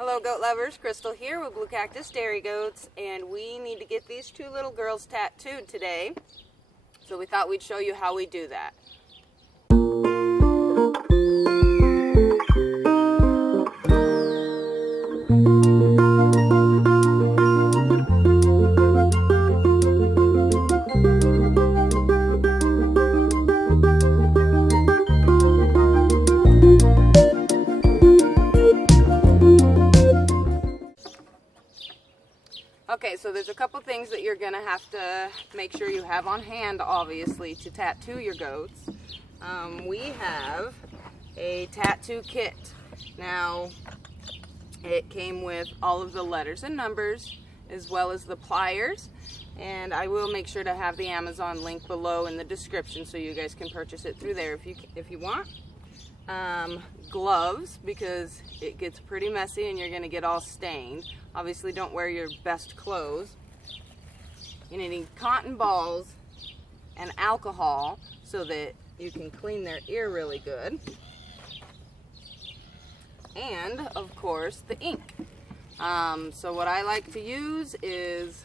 Hello goat lovers, Crystal here with Blue Cactus Dairy Goats, and we need to get these two little girls tattooed today. So we thought we'd show you how we do that. Okay, so there's a couple things that you're going to have to make sure you have on hand, obviously, to tattoo your goats. We have a tattoo kit. Now, it came with all of the letters and numbers, as well as the pliers, and I will make sure to have the Amazon link below in the description so you guys can purchase it through there if you want. Gloves, because it gets pretty messy and you're going to get all stained. Obviously don't wear your best clothes. You're needing cotton balls and alcohol so that you can clean their ear really good. And of course the ink. So what I like to use is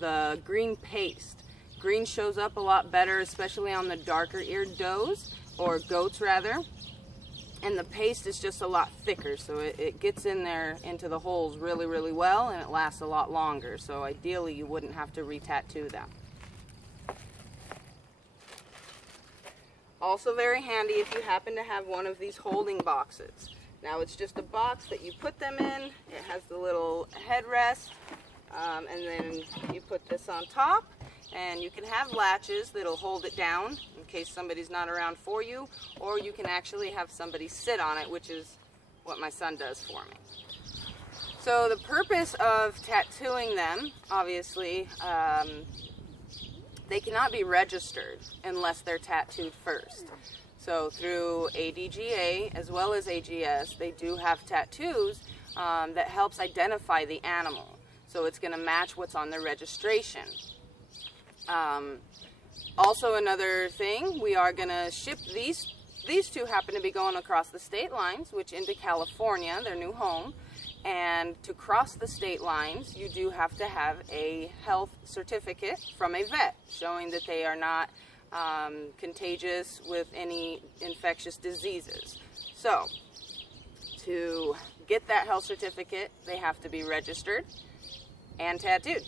the green paste. Green shows up a lot better, especially on the darker eared does, or goats rather. And the paste is just a lot thicker, so it gets in there into the holes really well, and it lasts a lot longer. So ideally you wouldn't have to re-tattoo them. Also very handy if you happen to have one of these holding boxes. Now it's just a box that you put them in. It has the little headrest, and then you put this on top. And you can have latches that'll hold it down in case somebody's not around for you, or you can actually have somebody sit on it, which is what my son does for me. So the purpose of tattooing them, obviously, they cannot be registered unless they're tattooed first. So through ADGA as well as AGS, they do have tattoos that helps identify the animal. So it's going to match what's on their registration. Also another thing, we are going to ship these two happen to be going across the state lines, which into California, their new home. And to cross the state lines, you do have to have a health certificate from a vet showing that they are not contagious with any infectious diseases. So to get that health certificate, they have to be registered and tattooed.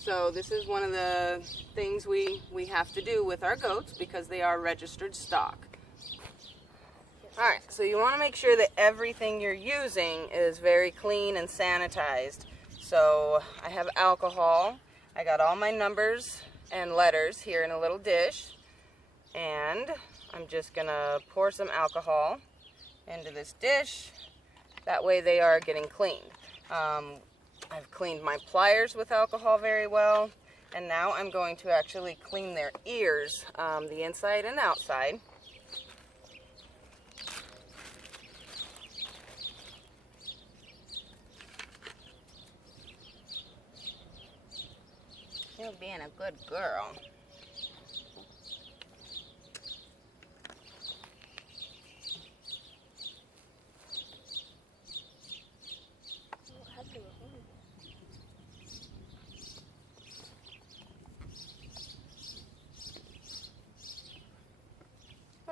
So this is one of the things we have to do with our goats because they are registered stock. Alright, so you want to make sure that everything you're using is very clean and sanitized. So I have alcohol. I got all my numbers and letters here in a little dish. And I'm just going to pour some alcohol into this dish. That way they are getting cleaned. I've cleaned my pliers with alcohol very well, and now I'm going to actually clean their ears, the inside and outside. You're being a good girl.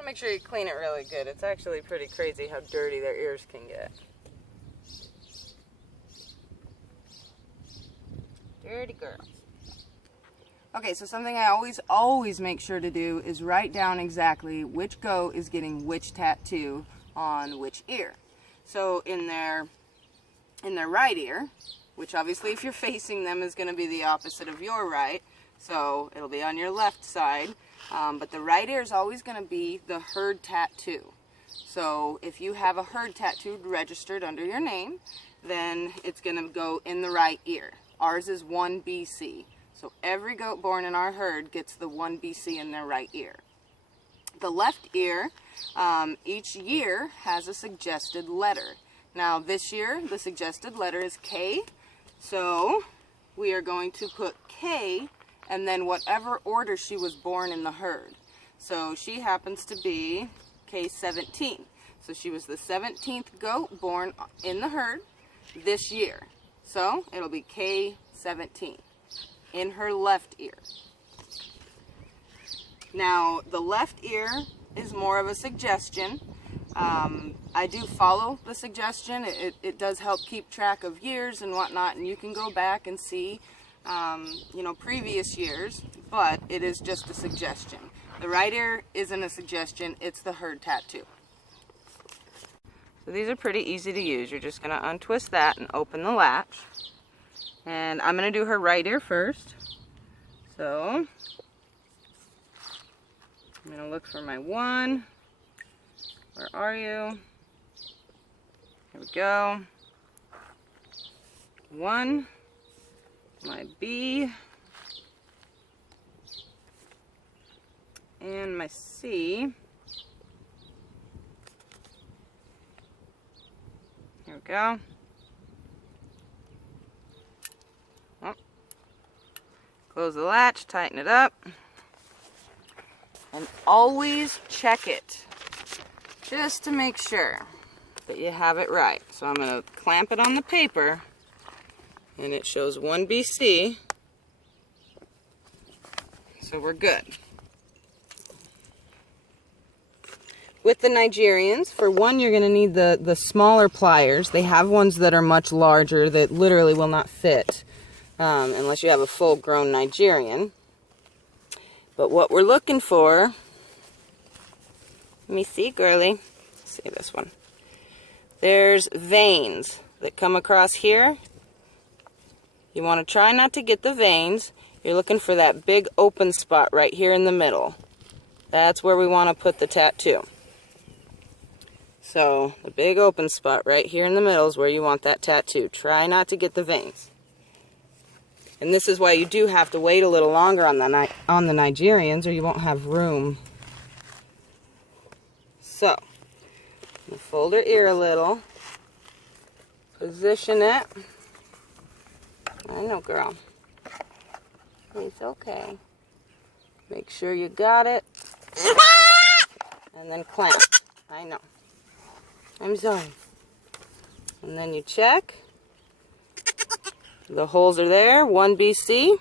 Make sure you clean it really good. It's actually pretty crazy how dirty their ears can get. Dirty girls. Okay, so something I always make sure to do is write down exactly which goat is getting which tattoo on which ear. So in their right ear, which obviously if you're facing them is going to be the opposite of your right, so it'll be on your left side. But the right ear is always going to be the herd tattoo. So if you have a herd tattoo registered under your name, then it's going to go in the right ear. Ours is 1BC. So every goat born in our herd gets the 1BC in their right ear. The left ear, each year has a suggested letter. Now this year, the suggested letter is K. So we are going to put K and then whatever order she was born in the herd. So she happens to be K17. So she was the 17th goat born in the herd. this year. So it'll be K17 in her left ear. Now the left ear is more of a suggestion. I do follow the suggestion. It does help keep track of years and whatnot, and you can go back and see you know, previous years, but it is just a suggestion. The right ear isn't a suggestion, it's the herd tattoo. So these are pretty easy to use. You're just going to untwist that and open the latch. And I'm going to do her right ear first. So I'm going to look for my 1. Where are you? Here we go. 1. My B. And my C. Here we go. Oh. Close the latch, tighten it up, and always check it just to make sure that you have it right. So I'm going to clamp it on the paper, and it shows 1 BC, so we're good. With the Nigerians, for one, you're going to need the smaller pliers. They have ones that are much larger that literally will not fit unless you have a full-grown Nigerian. But what we're looking for, let me see, girly. Let's see this one. There's veins that come across here. You want to try not to get the veins. You're looking for that big open spot right here in the middle. That's where we want to put the tattoo. So the big open spot right here in the middle is where you want that tattoo. Try not to get the veins. And this is why you do have to wait a little longer on the Nigerians, or you won't have room. So, we'll fold her ear a little. Position it. I know, girl. It's okay. Make sure you got it. And then clamp. I know. I'm sorry. And then you check. The holes are there, 1 BC.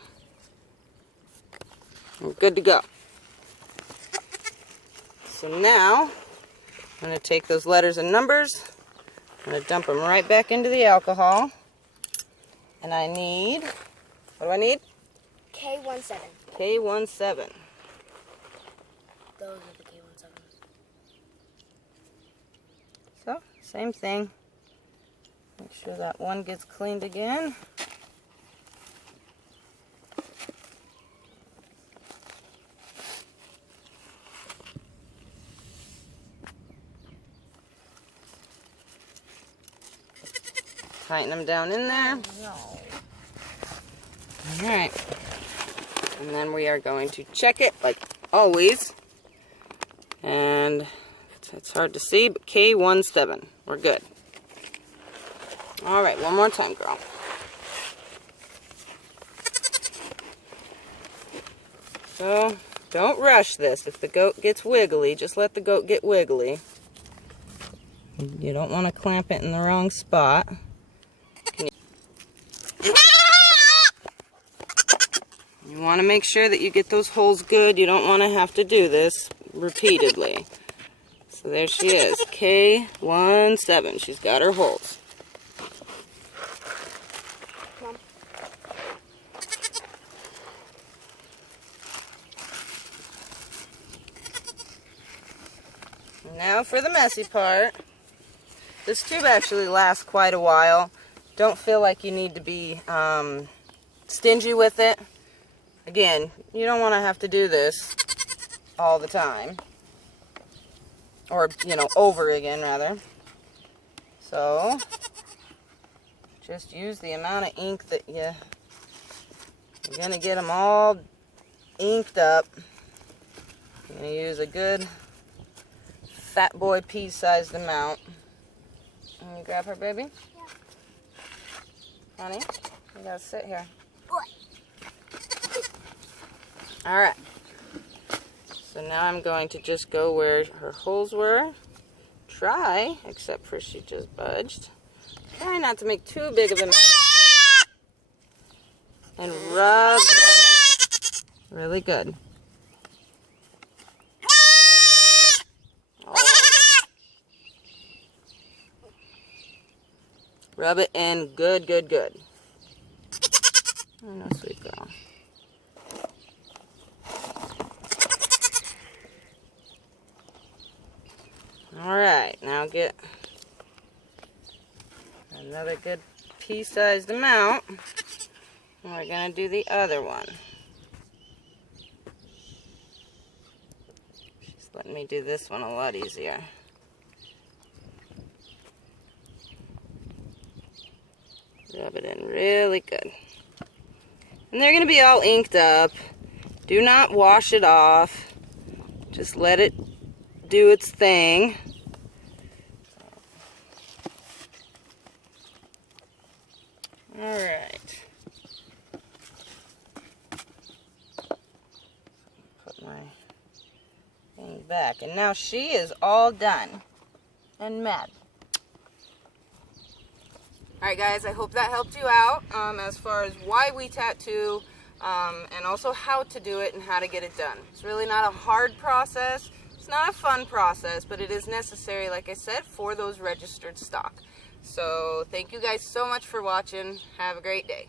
We're good to go. So now, I'm going to take those letters and numbers. I'm going to dump them right back into the alcohol. And I need, what do I need? K17. K17. Those are the K17s. So, same thing. Make sure that one gets cleaned again. Tighten them down in there. No. Alright. And then we are going to check it like always. And it's hard to see, but K17. We're good. Alright, one more time, girl. So, don't rush this. If the goat gets wiggly, just let the goat get wiggly. You don't want to clamp it in the wrong spot. You want to make sure that you get those holes good. You don't want to have to do this repeatedly. So there she is, K17. She's got her holes. Mom. Now for the messy part. This tube actually lasts quite a while. Don't feel like you need to be stingy with it. Again, you don't want to have to do this all the time. Or, you know, over again, rather. So, just use the amount of ink that you're going to get them all inked up. You're going to use a good fat boy pea-sized amount. Can you grab her, baby? Yeah. Honey, you got to sit here. What? Alright, so now I'm going to just go where her holes were. Try, except for she just budged. Try not to make too big of a mess. And rub that in. Really good. Rub it in good, good, good. Oh, no, sweet girl. Alright, now get another good pea-sized amount. And we're going to do the other one. She's letting me do this one a lot easier. Rub it in really good. And they're going to be all inked up. Do not wash it off. Just let it do its thing. Alright. Put my thing back. And now she is all done and mad. Alright guys, I hope that helped you out as far as why we tattoo and also how to do it and how to get it done. It's really not a hard process. It's not a fun process, but it is necessary, like I said, for those registered stock. So thank you guys so much for watching. Have a great day.